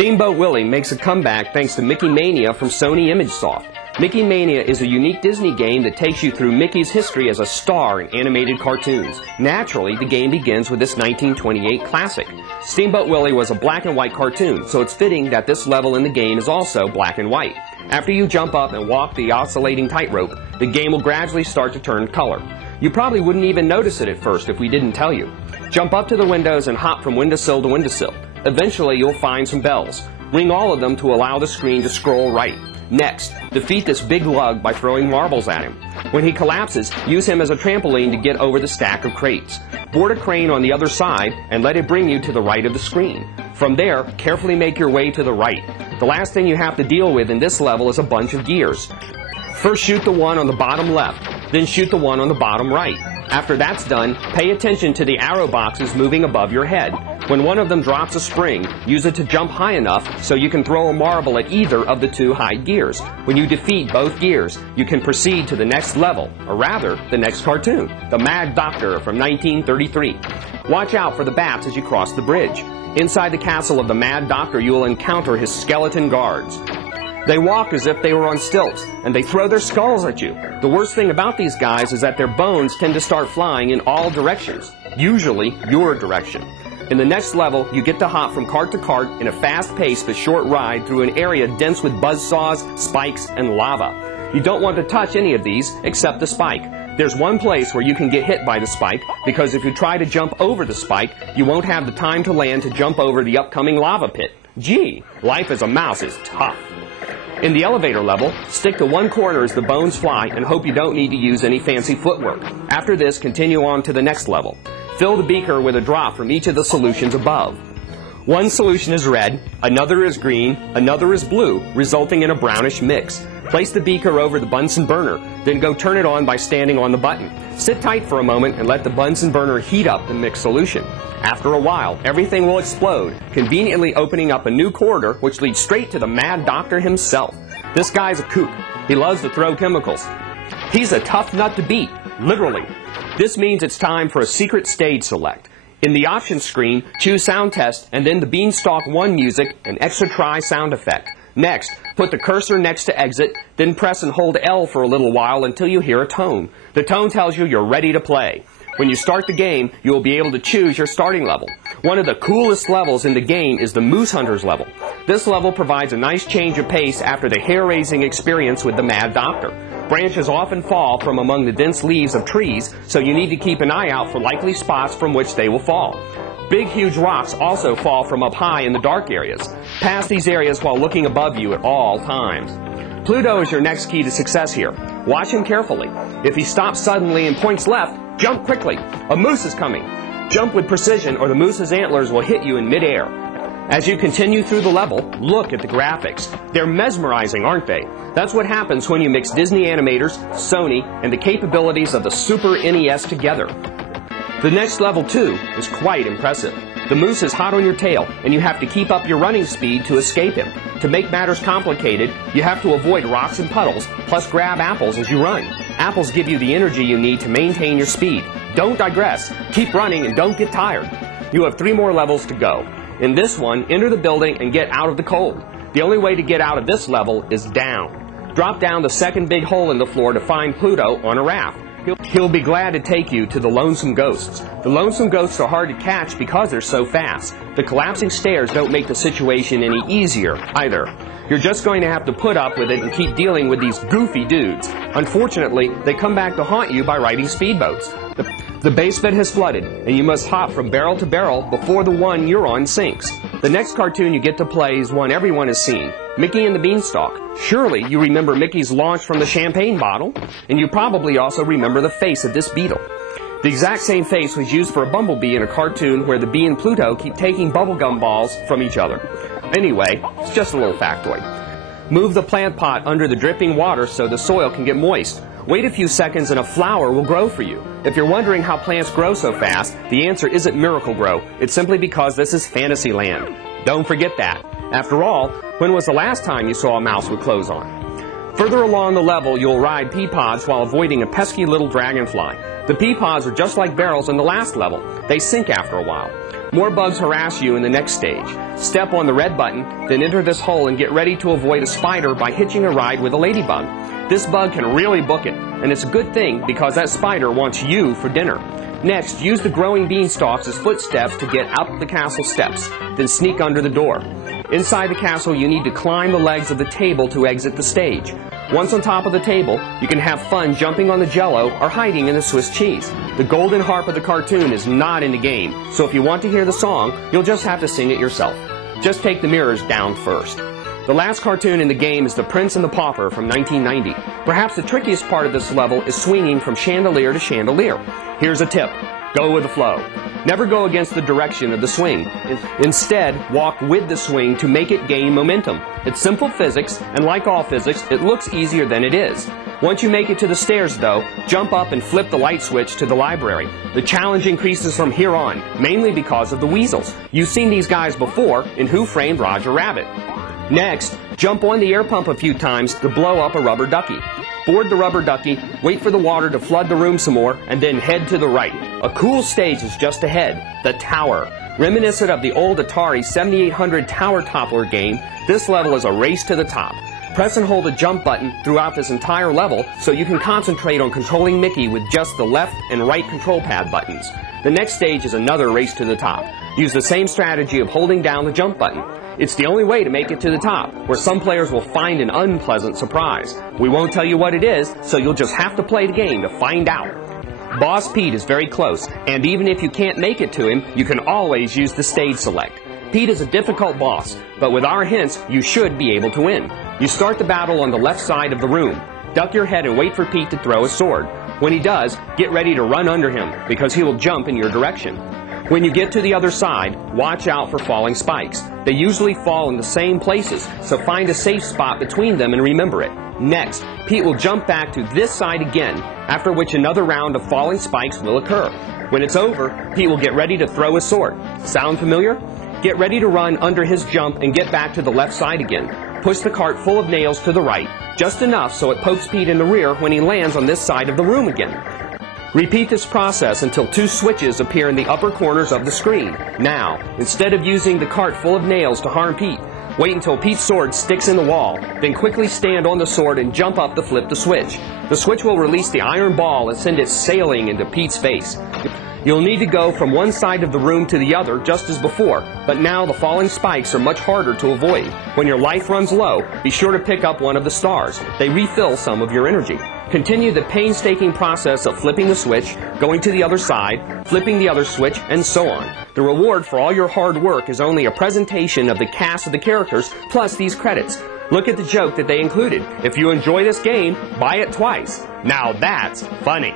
Steamboat Willie makes a comeback thanks to Mickey Mania from Sony ImageSoft. Mickey Mania is a unique Disney game that takes you through Mickey's history as a star in animated cartoons. Naturally, the game begins with this 1928 classic. Steamboat Willie was a black and white cartoon, so it's fitting that this level in the game is also black and white. After you jump up and walk the oscillating tightrope, the game will gradually start to turn color. You probably wouldn't even notice it at first if we didn't tell you. Jump up to the windows and hop from windowsill to windowsill. Eventually, you'll find some bells. Ring all of them to allow the screen to scroll right. Next, defeat this big lug by throwing marbles at him. When he collapses, use him as a trampoline to get over the stack of crates. Board a crane on the other side and let it bring you to the right of the screen. From there, carefully make your way to the right. The last thing you have to deal with in this level is a bunch of gears. First shoot the one on the bottom left, then shoot the one on the bottom right. After that's done, pay attention to the arrow boxes moving above your head. When one of them drops a spring, use it to jump high enough so you can throw a marble at either of the two high gears. When you defeat both gears, you can proceed to the next level, or rather, the next cartoon, The Mad Doctor from 1933. Watch out for the bats as you cross the bridge. Inside the castle of the Mad Doctor, you will encounter his skeleton guards. They walk as if they were on stilts, and they throw their skulls at you. The worst thing about these guys is that their bones tend to start flying in all directions, usually your direction. In the next level, you get to hop from cart to cart in a fast-paced but short ride through an area dense with buzzsaws, spikes, and lava. You don't want to touch any of these except the spike. There's one place where you can get hit by the spike, because if you try to jump over the spike, you won't have the time to land to jump over the upcoming lava pit. Gee, life as a mouse is tough. In the elevator level, stick to one corner as the bones fly and hope you don't need to use any fancy footwork. After this, continue on to the next level. Fill the beaker with a drop from each of the solutions above. One solution is red, another is green, another is blue, resulting in a brownish mix. Place the beaker over the Bunsen burner, then go turn it on by standing on the button. Sit tight for a moment and let the Bunsen burner heat up the mixed solution. After a while, everything will explode, conveniently opening up a new corridor which leads straight to the Mad Doctor himself. This guy's a kook. He loves to throw chemicals. He's a tough nut to beat, literally. This means it's time for a secret stage select. In the options screen, choose Sound Test and then the Beanstalk 1 music and Extra Try sound effect. Next, put the cursor next to exit, then press and hold L for a little while until you hear a tone. The tone tells you you're ready to play. When you start the game, you will be able to choose your starting level. One of the coolest levels in the game is the Moose Hunters level. This level provides a nice change of pace after the hair-raising experience with the Mad Doctor. Branches often fall from among the dense leaves of trees, so you need to keep an eye out for likely spots from which they will fall. Big, huge rocks also fall from up high in the dark areas. Pass these areas while looking above you at all times. Pluto is your next key to success here. Watch him carefully. If he stops suddenly and points left, jump quickly. A moose is coming. Jump with precision or the moose's antlers will hit you in midair. As you continue through the level, look at the graphics. They're mesmerizing, aren't they? That's what happens when you mix Disney animators, Sony, and the capabilities of the Super NES together. The next level, too, is quite impressive. The moose is hot on your tail, and you have to keep up your running speed to escape him. To make matters complicated, you have to avoid rocks and puddles, plus grab apples as you run. Apples give you the energy you need to maintain your speed. Don't digress. Keep running and don't get tired. You have 3 more levels to go. In this one, enter the building and get out of the cold. The only way to get out of this level is down. Drop down the second big hole in the floor to find Pluto on a raft. He'll be glad to take you to the Lonesome Ghosts. The Lonesome Ghosts are hard to catch because they're so fast. The collapsing stairs don't make the situation any easier either. You're just going to have to put up with it and keep dealing with these goofy dudes. Unfortunately, they come back to haunt you by riding speedboats. The basement has flooded, and you must hop from barrel to barrel before the one you're on sinks. The next cartoon you get to play is one everyone has seen, Mickey and the Beanstalk. Surely you remember Mickey's launch from the champagne bottle, and you probably also remember the face of this beetle. The exact same face was used for a bumblebee in a cartoon where the bee and Pluto keep taking bubblegum balls from each other. Anyway, it's just a little factoid. Move the plant pot under the dripping water so the soil can get moist. Wait a few seconds and a flower will grow for you. If you're wondering how plants grow so fast, the answer isn't Miracle Grow. It's simply because this is Fantasyland. Don't forget that. After all, when was the last time you saw a mouse with clothes on? Further along the level, you'll ride pea pods while avoiding a pesky little dragonfly. The pea pods are just like barrels in the last level. They sink after a while. More bugs harass you in the next stage. Step on the red button, then enter this hole and get ready to avoid a spider by hitching a ride with a ladybug. This bug can really book it, and it's a good thing because that spider wants you for dinner. Next, use the growing beanstalks as footsteps to get up the castle steps, then sneak under the door. Inside the castle, you need to climb the legs of the table to exit the stage. Once on top of the table, you can have fun jumping on the jello or hiding in the Swiss cheese. The golden harp of the cartoon is not in the game, so if you want to hear the song, you'll just have to sing it yourself. Just take the mirrors down first. The last cartoon in the game is The Prince and the Pauper from 1990. Perhaps the trickiest part of this level is swinging from chandelier to chandelier. Here's a tip. Go with the flow. Never go against the direction of the swing. Instead, walk with the swing to make it gain momentum. It's simple physics, and like all physics, it looks easier than it is. Once you make it to the stairs, though, jump up and flip the light switch to the library. The challenge increases from here on, mainly because of the weasels. You've seen these guys before in Who Framed Roger Rabbit. Next, jump on the air pump a few times to blow up a rubber ducky. Board the rubber ducky, wait for the water to flood the room some more, and then head to the right. A cool stage is just ahead, the tower. Reminiscent of the old Atari 7800 Tower Toppler game, this level is a race to the top. Press and hold the jump button throughout this entire level so you can concentrate on controlling Mickey with just the left and right control pad buttons. The next stage is another race to the top. Use the same strategy of holding down the jump button. It's the only way to make it to the top, where some players will find an unpleasant surprise. We won't tell you what it is, so you'll just have to play the game to find out. Boss Pete is very close, and even if you can't make it to him, you can always use the stage select. Pete is a difficult boss, but with our hints, you should be able to win. You start the battle on the left side of the room. Duck your head and wait for Pete to throw a sword. When he does, get ready to run under him, because he will jump in your direction. When you get to the other side, watch out for falling spikes. They usually fall in the same places, so find a safe spot between them and remember it. Next, Pete will jump back to this side again, after which another round of falling spikes will occur. When it's over, Pete will get ready to throw his sword. Sound familiar? Get ready to run under his jump and get back to the left side again. Push the cart full of nails to the right, just enough so it pokes Pete in the rear when he lands on this side of the room again. Repeat this process until two switches appear in the upper corners of the screen. Now, instead of using the cart full of nails to harm Pete, wait until Pete's sword sticks in the wall, then quickly stand on the sword and jump up to flip the switch. The switch will release the iron ball and send it sailing into Pete's face. You'll need to go from one side of the room to the other just as before, but now the falling spikes are much harder to avoid. When your life runs low, be sure to pick up one of the stars. They refill some of your energy. Continue the painstaking process of flipping the switch, going to the other side, flipping the other switch, and so on. The reward for all your hard work is only a presentation of the cast of the characters plus these credits. Look at the joke that they included. If you enjoy this game, buy it twice. Now that's funny.